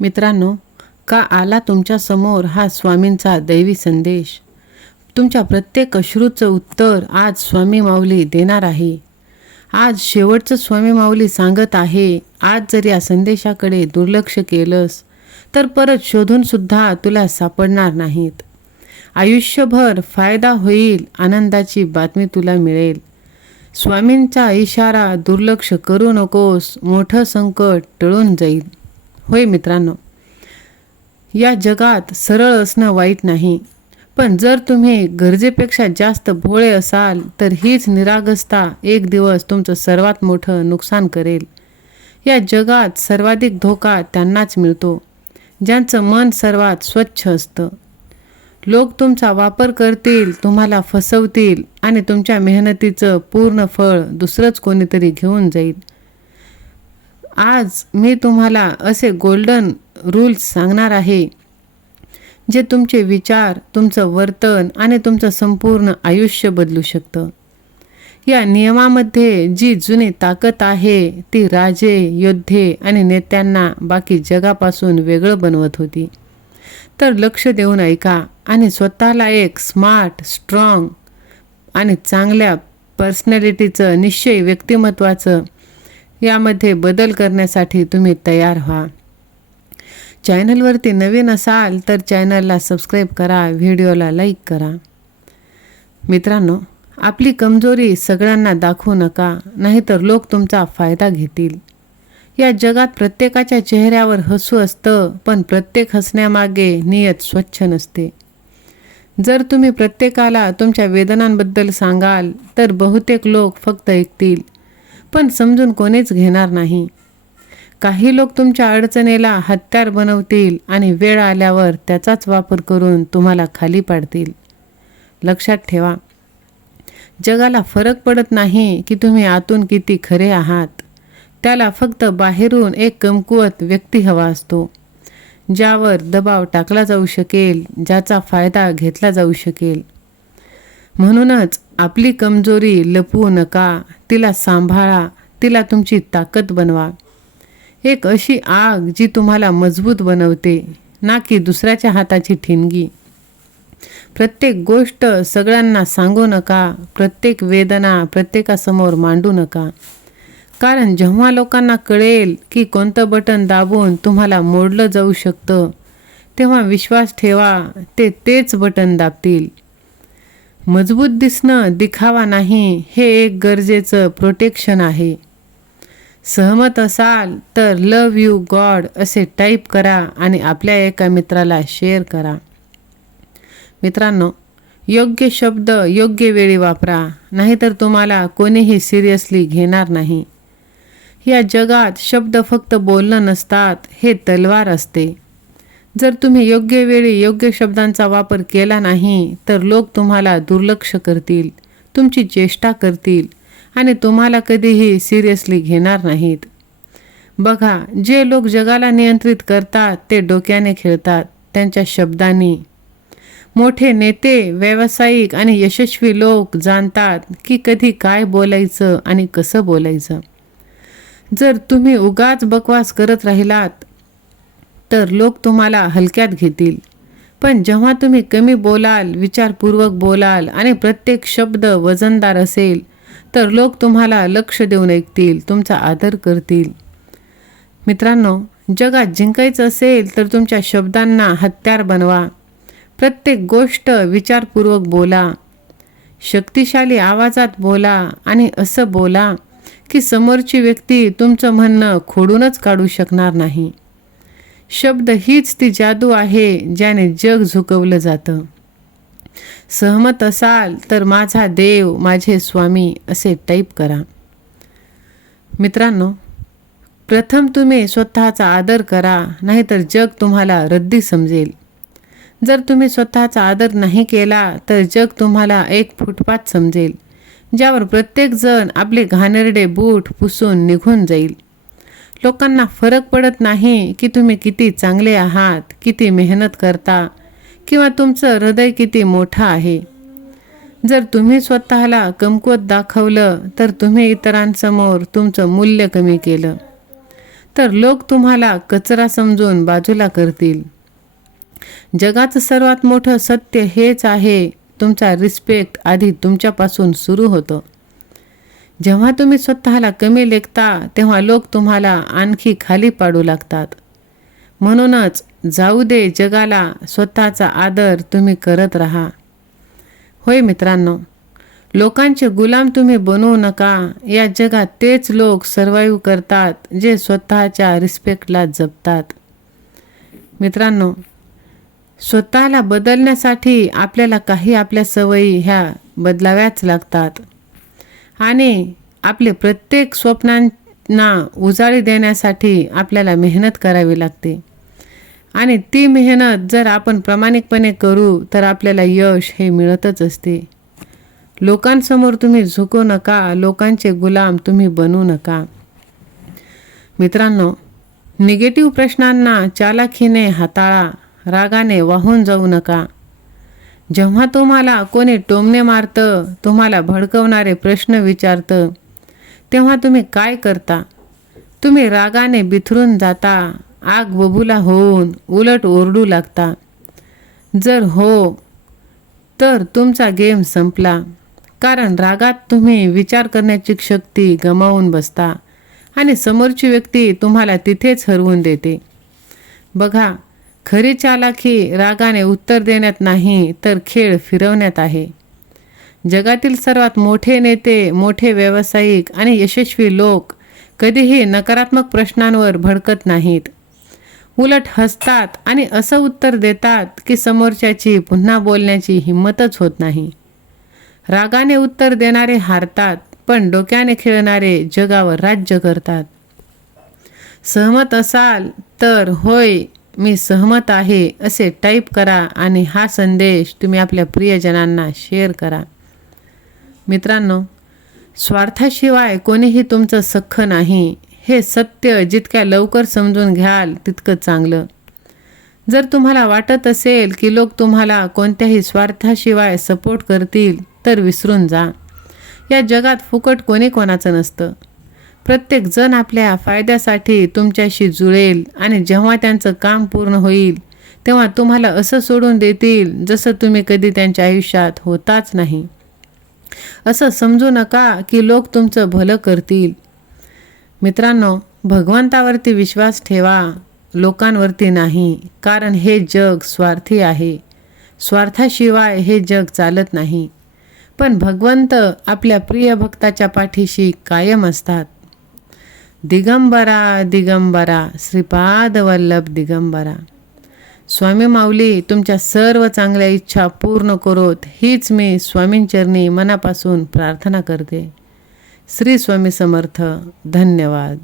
मित्रांनो का आला तुमच्यासमोर हा स्वामींचा दैवी संदेश? तुमच्या प्रत्येक अश्रूचं उत्तर आज स्वामी माऊली देणार आहे. आज शेवटचं स्वामी माऊली सांगत आहे आज जर या संदेशाकडे दुर्लक्ष केलंस तर परत शोधूनसुद्धा तुला सापडणार नाहीत. आयुष्यभर फायदा होईल आनंदाची बातमी तुला मिळेल. स्वामींचा इशारा दुर्लक्ष करू नकोस मोठं संकट टळून जाईल. होय मित्रांनो या जगात सरळ असणं वाईट नाही. पण जर तुम्ही गरजेपेक्षा जास्त भोळे असाल तर हीच निरागसता एक दिवस तुमचं सर्वात मोठं नुकसान करेल. या जगात सर्वाधिक धोका त्यांनाच मिळतो ज्यांचं मन सर्वात स्वच्छ असतं. लोक तुमचा वापर करतील तुम्हाला फसवतील आणि तुमच्या मेहनतीचं पूर्ण फळ दुसरंच कोणीतरी घेऊन जाईल. आज मी तुम्हाला असे गोल्डन रूल्स सांगणार आहे जे तुमचे विचार तुमचं वर्तन आणि तुमचं संपूर्ण आयुष्य बदलू शकतं. या नियमामध्ये जी जुनी ताकद आहे ती राजे योद्धे आणि नेत्यांना बाकी जगापासून वेगळं बनवत होती. तर लक्ष देऊन ऐका आणि स्वतःला एक स्मार्ट स्ट्रॉंग आणि चांगल्या पर्सनॅलिटीचं निश्चय व्यक्तिमत्वाचं यामध्ये बदल करण्यासाठी तुम्ही तयार व्हा. चॅनलवरती नवीन असाल तर चॅनलला सबस्क्राईब करा व्हिडिओला लाईक करा. मित्रांनो आपली कमजोरी सगळ्यांना दाखवू नका नाहीतर लोक तुमचा फायदा घेतील. या जगात प्रत्येकाच्या चेहऱ्यावर हसू असतं पण प्रत्येक हसण्यामागे नियत स्वच्छ नसते. जर तुम्ही प्रत्येकाला तुमच्या वेदनांबद्दल सांगाल तर बहुतेक लोक फक्त ऐकतील. पण समजून कोणीच घेणार नाही. काही लोक तुमच्या अडचणीला हत्यार बनवतील आणि वेळ आल्यावर त्याचाच वापर करून तुम्हाला खाली पाडतील. लक्षात ठेवा. जगाला फरक पडत नाही की तुम्ही आतून किती खरे आहात. त्याला फक्त बाहेरून एक कमकुवत व्यक्ती हवा असतो ज्यावर दबाव टाकला जाऊ शकेल ज्याचा फायदा घेतला जाऊ शकेल. म्हणूनच आपली कमजोरी लपवू नका तिला सांभाळा तिला तुमची ताकद बनवा. एक अशी आग जी तुम्हाला मजबूत बनवते ना की दुसऱ्याच्या हाताची ठिणगी. प्रत्येक गोष्ट सगळ्यांना सांगू नका प्रत्येक वेदना प्रत्येकासमोर मांडू नका. कारण जेव्हा लोकांना कळेल की कोणतं बटन दाबून तुम्हाला मोडलं जाऊ शकतं तेव्हा विश्वास ठेवा ते तेच बटन दाबतील. मजबूत दिसणं दिखावा नाही हे एक गरजेचं प्रोटेक्शन आहे. सहमत असाल तर लव यू गॉड असे टाईप करा आणि आपल्या एका मित्राला शेअर करा. मित्रांनो योग्य शब्द योग्य वेळी वापरा नाहीतर तुम्हाला कोणीही सिरियसली घेणार नाही. या जगात शब्द फक्त बोलणं नसतात हे तलवार असते. जर तुम्ही योग्य वेळी योग्य शब्दांचा वापर केला नाही तर लोक तुम्हाला दुर्लक्ष करतील तुमची चेष्टा करतील आणि तुम्हाला कधीही सिरियसली घेणार नाहीत. बघा जे लोक जगाला नियंत्रित करतात ते डोक्याने खेळतात त्यांच्या शब्दांनी. मोठे नेते व्यावसायिक आणि यशस्वी लोक जाणतात की कधी काय बोलायचं आणि कसं बोलायचं. जर तुम्ही उगाच बकवास करत राहिलात तर लोक तुम्हाला हलक्यात घेतील. पण जेव्हा तुम्ही कमी बोलाल विचारपूर्वक बोलाल आणि प्रत्येक शब्द वजनदार असेल तर लोक तुम्हाला लक्ष देऊन ऐकतील तुमचा आदर करतील. मित्रांनो जगात जिंकायचं असेल तर तुमच्या शब्दांना हत्यार बनवा. प्रत्येक गोष्ट विचारपूर्वक बोला. शक्तिशाली आवाजात बोला आणि असं बोला की समोरची व्यक्ती तुमचं म्हणणं खोडूनच काढू शकणार नाही. शब्द हीच ती जादू आहे ज्याने जग झुकवलं जातं. सहमत असाल तर माझा देव माझे स्वामी असे टाईप करा. मित्रांनो प्रथम तुम्ही स्वतःचा आदर करा नाहीतर जग तुम्हाला रद्दी समजेल. जर तुम्ही स्वतःचा आदर नाही केला तर जग तुम्हाला एक फुटपाथ समजेल ज्यावर प्रत्येकजण आपले घाणेरडे बूट पुसून निघून जाईल. लोकांना फरक पडत नाही की तुम्ही किती चांगले आहात किती मेहनत करता किंवा तुमचं हृदय किती मोठं आहे. जर तुम्ही स्वतःला कमकुवत दाखवलं तर तुम्ही इतरांसमोर तुमचं मूल्य कमी केलं. तर लोक तुम्हाला कचरा समजून बाजूला करतील. जगाचं सर्वात मोठं सत्य हेच आहे तुमचा रिस्पेक्ट आधी तुमच्यापासून सुरू होतं. जेव्हा तुम्ही स्वतःला कमी लेखता तेव्हा लोक तुम्हाला आणखी खाली पाडू लागतात. म्हणूनच जाऊ दे जगाला स्वतःचा आदर तुम्ही करत राहा. होय मित्रांनो लोकांचे गुलाम तुम्ही बनवू नका. या जगात तेच लोक सर्वाईव्ह करतात जे स्वतःच्या रिस्पेक्टला जपतात. मित्रांनो स्वतःला बदलण्यासाठी आपल्याला काही आपल्या सवयी ह्या बदलाव्याच लागतात. आणि आपले प्रत्येक स्वप्नांना उजाळी देण्यासाठी आपल्याला मेहनत करावी लागते. आणि ती मेहनत जर आपण प्रामाणिकपणे करू तर आपल्याला यश हे मिळतच असते. लोकांसमोर तुम्ही झुकू नका लोकांचे गुलाम तुम्ही बनू नका. मित्रांनो निगेटिव्ह प्रश्नांना चालाखीने हाताळा रागाने वाहून जाऊ नका. जेव्हा तुम्हाला कोणी टोमणे मारतं तुम्हाला भडकवणारे प्रश्न विचारतं तेव्हा तुम्ही काय करता? तुम्ही रागाने बिथरून जाता आग बबूला होऊन उलट ओरडू लागता. जर हो तर तुमचा गेम संपला कारण रागात तुम्ही विचार करण्याची शक्ती गमावून बसता आणि समोरची व्यक्ती तुम्हाला तिथेच हरवून देते. बघा खरी चालाखी रागाने उत्तर देण्यात नाही तर खेळ फिरवण्यात आहे. जगातील सर्वात मोठे नेते मोठे व्यावसायिक आणि यशस्वी लोक कधीही नकारात्मक प्रश्नांवर भडकत नाहीत. उलट हसतात आणि असं उत्तर देतात की समोरच्याची पुन्हा बोलण्याची हिंमतच होत नाही. रागाने उत्तर देणारे हारतात पण डोक्याने खेळणारे जगावर राज्य करतात. सहमत असाल तर होय मी सहमत आहे असे टाईप करा आणि हा संदेश तुम्ही आपल्या प्रियजनांना शेअर करा. मित्रांनो स्वार्थाशिवाय कोणीही तुमचं सख्ख नाही. हे सत्य जितक्या लवकर समजून घ्याल तितकं चांगलं. जर तुम्हाला वाटत असेल की लोक तुम्हाला कोणत्याही स्वार्थाशिवाय सपोर्ट करतील तर विसरून जा. या जगात फुकट कोणी कोणाचं नसतं. प्रत्येक जण आपल्या फायद्यासाठी तुमच्याशी जुळेल आणि जेव्हा त्यांचं काम पूर्ण होईल तेव्हा तुम्हाला असं सोडून देतील जसं तुम्ही कधी त्यांच्या आयुष्यात होताच नाही. असं समजू नका की लोक तुमचं भलं करतील. मित्रांनो भगवंतावरती विश्वास ठेवा लोकांवरती नाही कारण हे जग स्वार्थी आहे. स्वार्थाशिवाय हे जग चालत नाही. पण भगवंत आपल्या प्रिय भक्ताच्या पाठीशी कायम असतात. दिगंबरा दिगंबरा श्रीपाद वल्लभ दिगंबरा. स्वामी माऊली तुमच्या सर्व चांगल्या इच्छा पूर्ण करोत हीच मी स्वामींचरणी मनापासून प्रार्थना करते. श्री स्वामी समर्थ धन्यवाद.